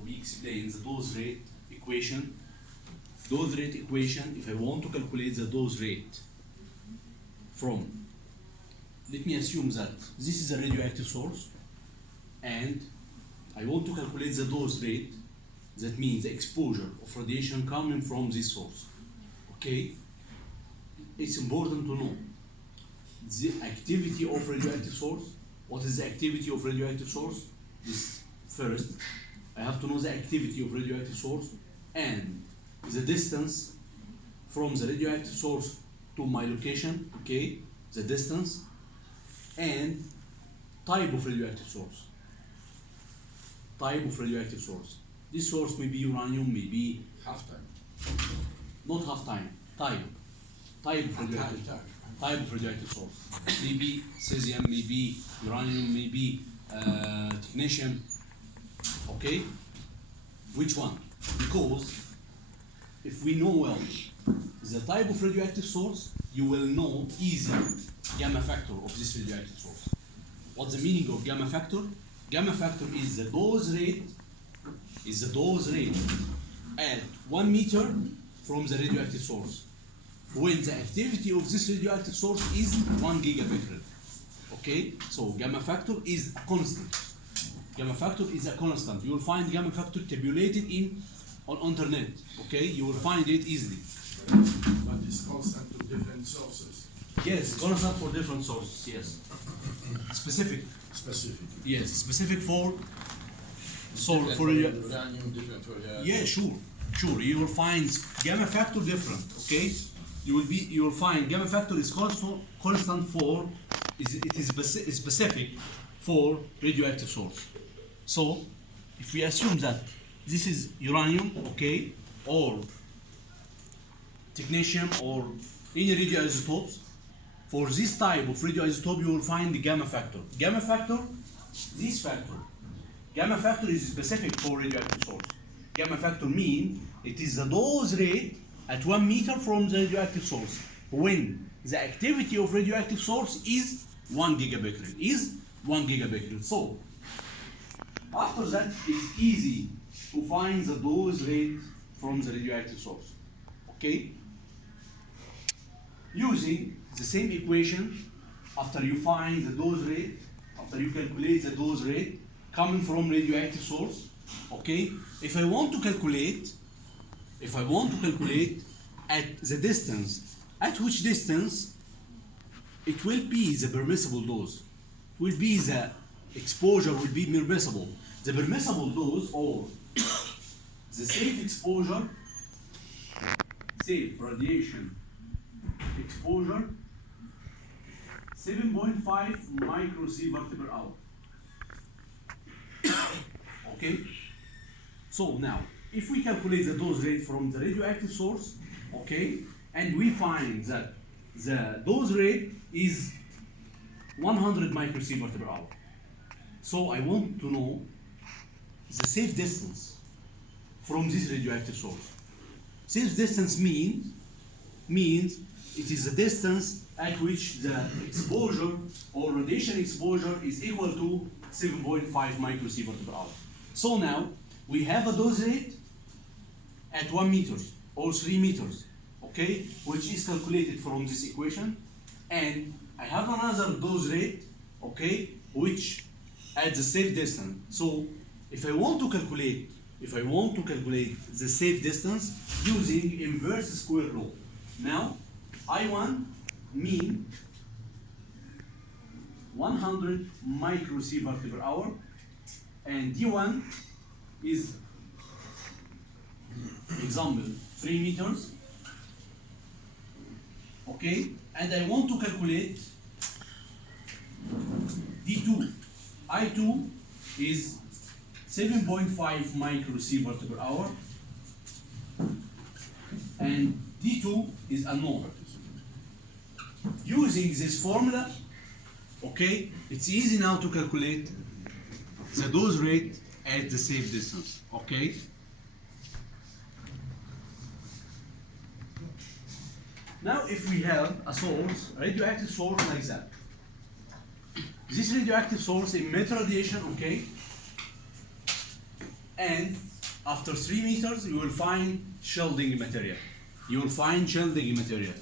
we explain the dose rate equation. Dose rate equation, if I want to calculate the dose rate from, let me assume that this is a radioactive source and I want to calculate the dose rate, that means the exposure of radiation coming from this source. Okay? It's important to know the activity of radioactive source. What is the activity of radioactive source? This first, I have to know the activity of radioactive source and the distance from the radioactive source to my location, okay? The distance and type of radioactive source. Type of radioactive source. This source may be uranium, may be Half-time. not half time, type. Type of radioactive type of radioactive source. Maybe cesium, maybe uranium, maybe technetium. Okay? Which one? Because if we know well the type of radioactive source, you will know easily gamma factor of this radioactive source. What's the meaning of gamma factor? Gamma factor is the dose rate at 1 meter from the radioactive source, when the activity of this radioactive source is 1 gigabecquerel. Okay, so gamma factor is a constant. Gamma factor is a constant. You will find gamma factor tabulated on internet. Okay, you will find it easily. But it's constant to different sources. Yes, constant for different sources. Yes, specific. Specific. Yes, specific for Different for uranium, different for yeah, sure. You will find gamma factor different. Okay, you will find gamma factor is constant for it is specific for radioactive source. So if we assume that this is uranium, okay, or technetium or any radioisotopes, for this type of radioisotope you will find the gamma factor. Gamma factor, this factor. Gamma factor is specific for radioactive source. Gamma factor means it is the dose rate at 1 meter from the radioactive source when the activity of radioactive source is 1 gigabecquerel. So after that, it's easy to find the dose rate from the radioactive source. Okay? Using the same equation, after you find the dose rate, after you calculate the dose rate coming from radioactive source, okay? If I want to calculate at the distance, at which distance it will be the permissible dose, will be the exposure will be permissible. The permissible dose or the safe exposure, safe radiation exposure, 7.5 microsievert per hour. Okay? So now, if we calculate the dose rate from the radioactive source, okay, and we find that the dose rate is 100 microsievert per hour. So I want to know the safe distance from this radioactive source. Safe distance means it is the distance at which the exposure or radiation exposure is equal to 7.5 microsievert per hour. So now we have a dose rate at 1 meter or 3 meters, okay, which is calculated from this equation, and I have another dose rate, okay, which at the safe distance. So if I want to calculate the safe distance using inverse square law, now I1 mean 100 microsievert per hour, and D1 is, example, 3 meters, okay, and I want to calculate D2. I2 is 7.5 microsievert per hour, and D2 is unknown. Using this formula, okay, it's easy now to calculate the dose rate at the safe distance, okay? Now if we have a source, a radioactive source like that, this radioactive source emits radiation, okay? and after 3 meters you will find shielding material. You will find shielding material.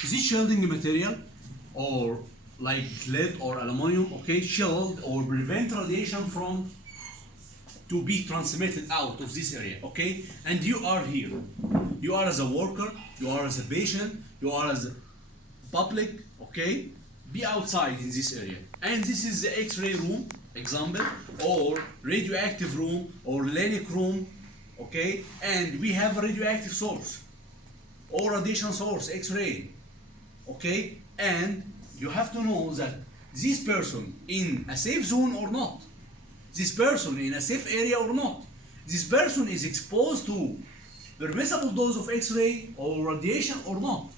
This shielding material, or like lead or aluminum, okay, shield or prevent radiation from to be transmitted out of this area, okay? And you are here. You are as a worker, you are as a patient, you are as a public, okay? Be outside in this area. And this is the X-ray room, example, or radioactive room, or LENIC room, okay? And we have a radioactive source, or radiation source, X-ray, okay? And you have to know that this person in a safe zone or not, this person in a safe area or not, this person is exposed to permissible dose of X-ray or radiation or not.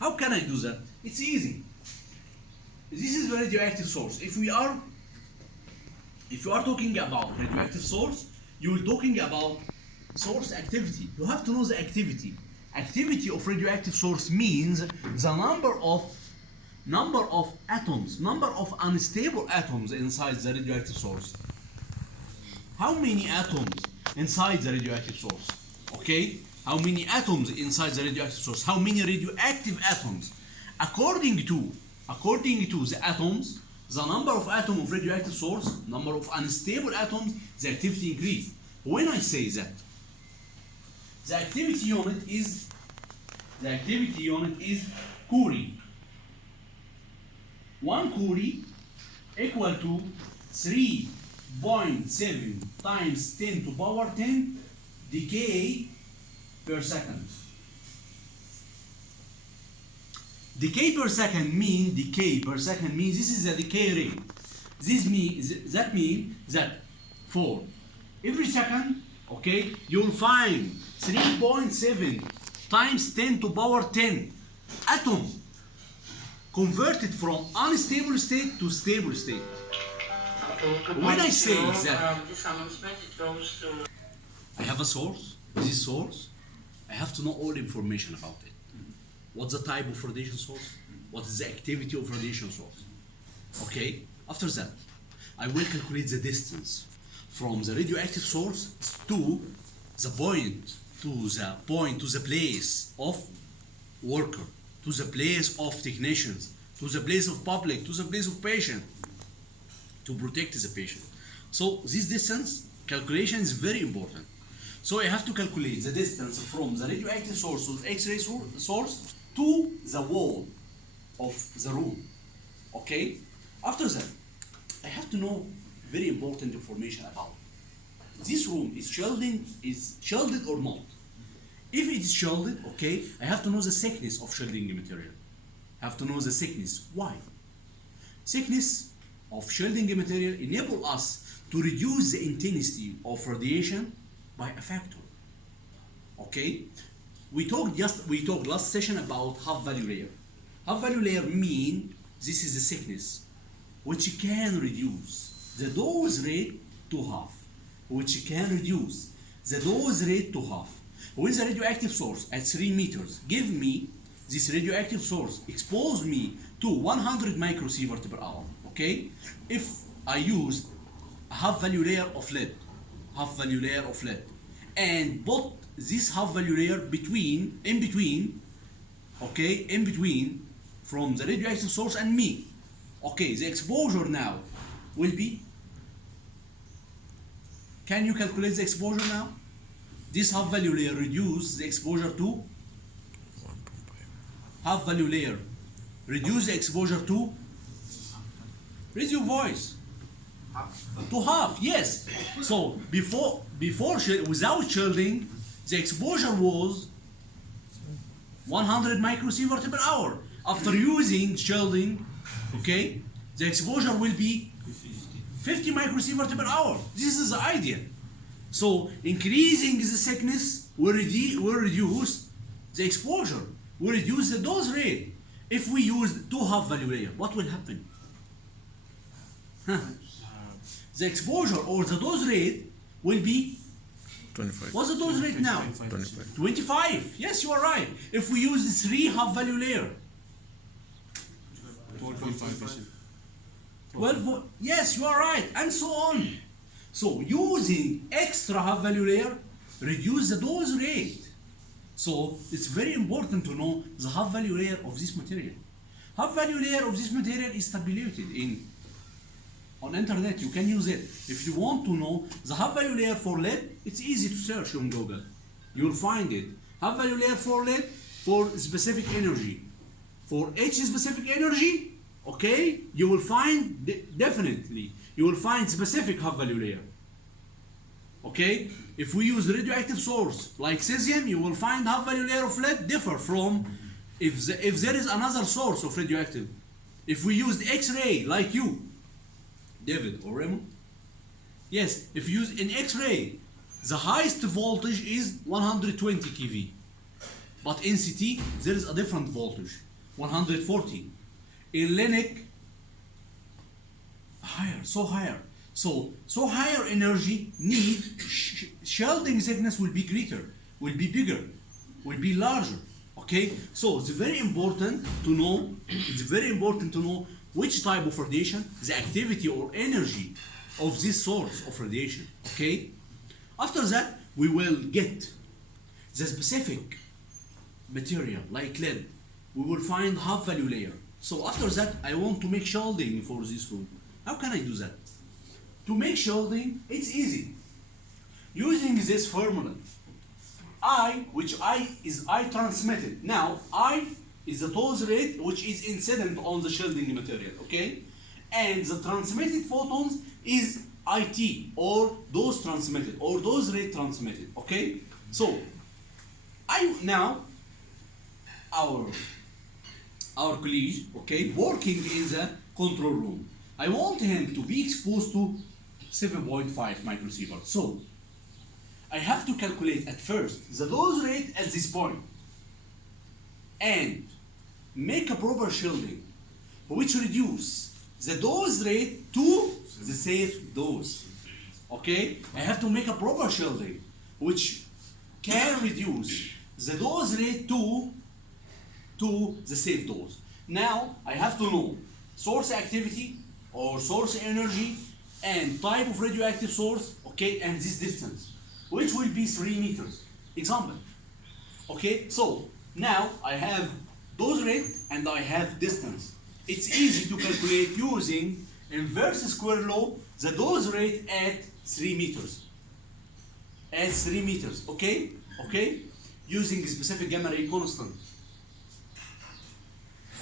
How can I do that? It's easy. This is the radioactive source. If you are talking about radioactive source, you're talking about source activity. You have to know the activity. Activity of radioactive source means the number of atoms, number of unstable atoms inside the radioactive source. How many atoms inside the radioactive source? Okay? How many atoms inside the radioactive source? How many radioactive atoms? According to the atoms, the number of atoms of radioactive source, number of unstable atoms, the activity increase. When I say that, the activity unit is Curie. 1 Curie equal to 3.7 times 10 to power 10 decay per second. Decay per second means this is the decay rate. That means that for every second, okay, you'll find 3.7 times 10 to power 10 atom converted from unstable state to stable state. When I say that this announcement, it goes to I have a source, this source, I have to know all information about it. What's the type of radiation source? What is the activity of radiation source? Okay, after that, I will calculate the distance from the radioactive source to the place of worker, to the place of technicians, to the place of public, to the place of patient, to protect the patient. So this distance calculation is very important. So I have to calculate the distance from the radioactive source or X-ray source to the wall of the room. Okay? After that, I have to know very important information about this room is shielded or not. If it is shielded, okay, I have to know the thickness of shielding material. I have to know the thickness. Why? Thickness of shielding material enable us to reduce the intensity of radiation by a factor. Okay? We talked last session about half value layer. Half value layer mean this is the thickness which can reduce the dose rate to half. When the radioactive source at 3 meters give me this radioactive source, expose me to 100 microsievert per hour. Okay? If I use a half value layer of lead, and put this half value layer in between from the radioactive source and me. Okay, the exposure now will be, can you calculate the exposure now? This half value layer reduce the exposure to raise your voice to half, yes. So without shielding, the exposure was 100 microsievert per hour. After using shielding, okay, the exposure will be 50 microsievert per hour. This is the idea. So increasing the thickness will reduce the exposure, will reduce the dose rate. If we use 2 half value layer, what will happen? The exposure or the dose rate will be 25. What's the dose rate now? 25. 25. Yes, you are right. If we use the 3 half value layer, 12.5%. 12. Yes, you are right, and so on. So using extra half value layer reduce the dose rate. So it's very important to know the half value layer of this material. Half value layer of this material is tabulated on internet. You can use it. If you want to know the half value layer for lead, it's easy to search on Google. You'll find it. Half value layer for lead for specific energy. For each specific energy, okay, you will find definitely you will find specific half value layer. Okay, if we use radioactive source like cesium, you will find half value layer of lead differ from if there is another source of radioactive. If we used X-ray like you, David or Remo, yes, if you use in X-ray, the highest voltage is 120 kV, but in CT there is a different voltage, 140. In LINIC, higher, so higher. So higher energy need shielding thickness will be greater, will be bigger, will be larger. Okay, so it's very important to know. It's very important to know which type of radiation, the activity or energy of this source of radiation. Okay, after that we will get the specific material like lead. We will find half value layer. So after that, I want to make shielding for this room. How can I do that? To make shielding, it's easy. Using this formula, I, which I is I transmitted. Now, I is the dose rate which is incident on the shielding material, okay? And the transmitted photons is IT, or dose transmitted, or dose rate transmitted, okay? So, our colleague, okay, working in the control room. I want him to be exposed to 7.5 microsievert. So, I have to calculate at first the dose rate at this point and make a proper shielding which reduce the dose rate to the safe dose. Okay? I have to make a proper shielding which can reduce the dose rate to the safe dose. Now I have to know source activity or source energy and type of radioactive source, okay, and this distance, which will be 3 meters. Example. Okay, so now I have dose rate and I have distance. It's easy to calculate using inverse square law the dose rate at 3 meters. At 3 meters, okay? Okay? Using a specific gamma ray constant.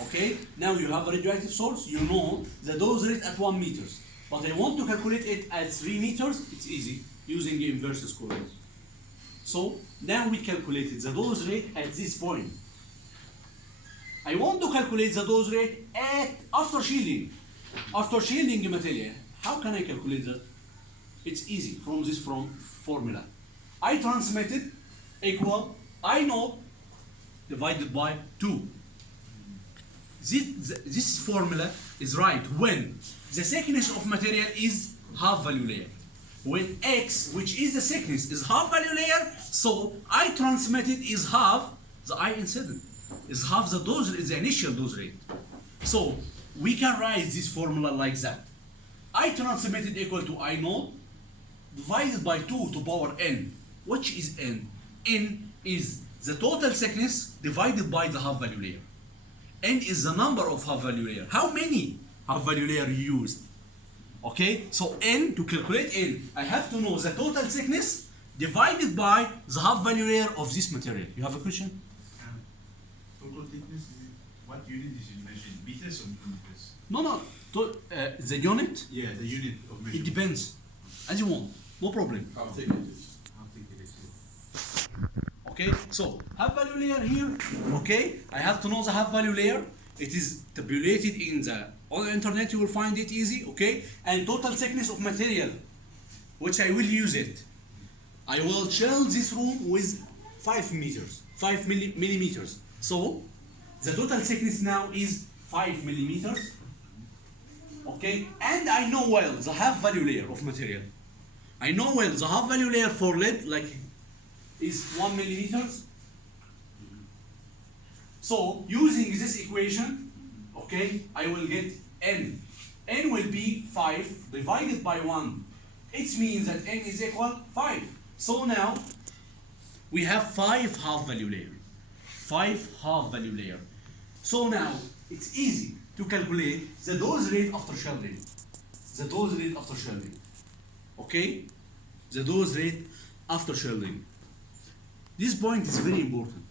Okay? Now you have a radioactive source, you know the dose rate at 1 meters. But I want to calculate it at 3 meters, it's easy, using the inverse square law. So now we calculated the dose rate at this point. I want to calculate the dose rate after shielding. After shielding the material, how can I calculate that? It's easy from this formula. I transmitted equal I naught divided by 2. This formula is right when the thickness of material is half value layer. When X, which is the thickness, is half value layer, so I transmitted is half the I incident, is half the dose, is the initial dose rate. So we can write this formula like that. I transmitted equal to I naught divided by 2 to power n. Which is n? N is the total thickness divided by the half value layer. N is the number of half value layer. How many half value layer you used? Okay, so N, to calculate N, I have to know the total thickness divided by the half value layer of this material. You have a question? Total thickness, what unit is it measured? Meters or millimeters? No. The unit, Yeah, the unit of it measurement. depends. As you want, no problem. How thick it is. How thick it is. Okay, so half value layer here, okay, I have to know the half value layer. It is tabulated on the internet, you will find it easy, okay, and total thickness of material, which I will use it. I will chill this room with 5 meters, 5 millimeters. So the total thickness now is 5 millimeters, okay, and I know well the half value layer of material. I know well the half value layer for lead is 1 millimeters. So using this equation, okay, I will get N. N will be 5 divided by 1. It means that n is equal 5. So now we have 5 half value layer. 5 half value layer. So now it's easy to calculate the dose rate after shelding. The dose rate after shelding. Okay? The dose rate after shelding. This point is very important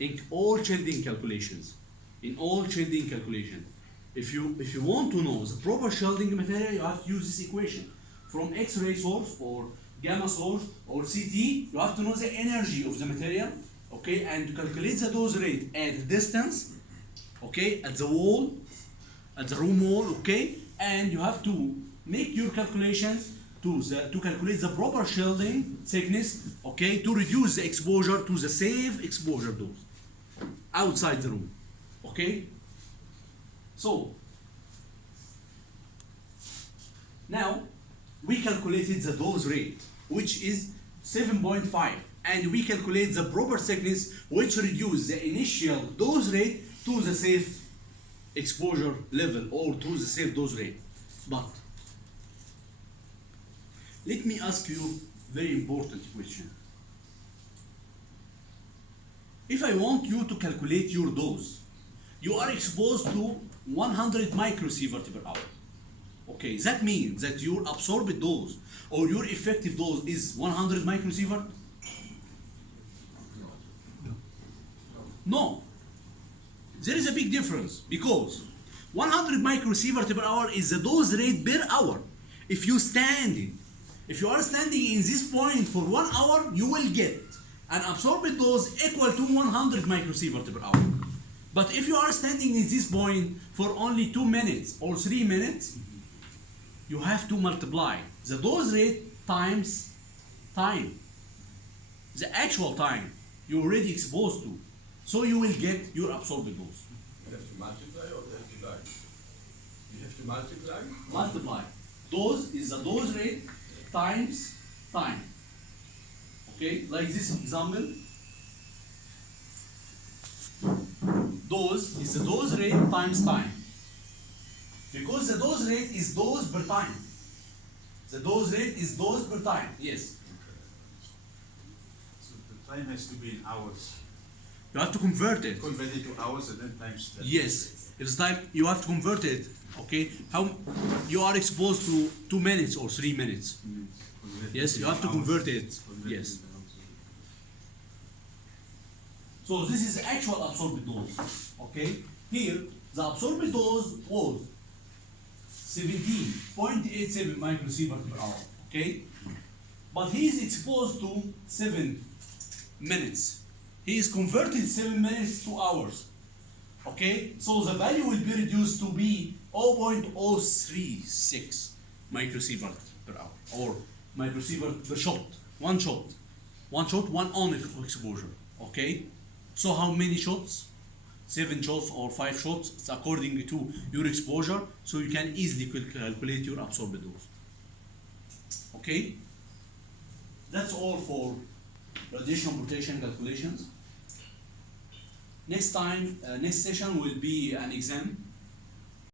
in all shielding calculations. In all shielding calculation. If you want to know the proper shielding material, you have to use this equation. From X-ray source or gamma source or CT, you have to know the energy of the material, okay, and to calculate the dose rate at distance, okay, at the wall, at the room wall, okay, and you have to make your calculations to calculate the proper shielding thickness, okay, to reduce the exposure to the safe exposure dose outside the room, okay. So now we calculated the dose rate, which is 7.5, and we calculate the proper thickness, which reduces the initial dose rate to the safe exposure level or to the safe dose rate. But let me ask you a very important question. If I want you to calculate your dose, you are exposed to 100 microsievert per hour. Okay, that means that your absorbed dose or your effective dose is 100 microsievert? No. There is a big difference because 100 microsievert per hour is the dose rate per hour. If you are standing in this point for 1 hour, you will get an absorbed dose equal to 100 microsievert per hour. But if you are standing in this point for only 2 minutes or 3 minutes, you have to multiply the dose rate times time, the actual time you're already exposed to. So you will get your absorbed dose. You have to multiply or divide? You have to multiply? Multiply. Dose is the dose rate times time. Okay, like this example. Dose is the dose rate times time. Because the dose rate is dose per time. The dose rate is dose per time. Yes. So the time has to be in hours. You have to convert it. Convert it to hours and then times that. Yes. If it's time, you have to convert it. Okay. How you are exposed to 2 minutes or 3 minutes. Convert Yes, it you in have to hours. convert it. Convert Yes. it in hours. So this is the actual absorbed dose. Okay. Here the absorbed dose was 17.87 microsievert per hour. Okay. But he is exposed to 7 minutes. He is converted 7 minutes to hours. Okay. So the value will be reduced to be 0.036 microsievert per hour or microsievert per shot. One shot. One shot, one on exposure. Okay. So how many shots? 7 shots or 5 shots, it's according to your exposure, so you can easily calculate your absorbed dose. Okay? That's all for radiation protection calculations. Next time, next session will be an exam.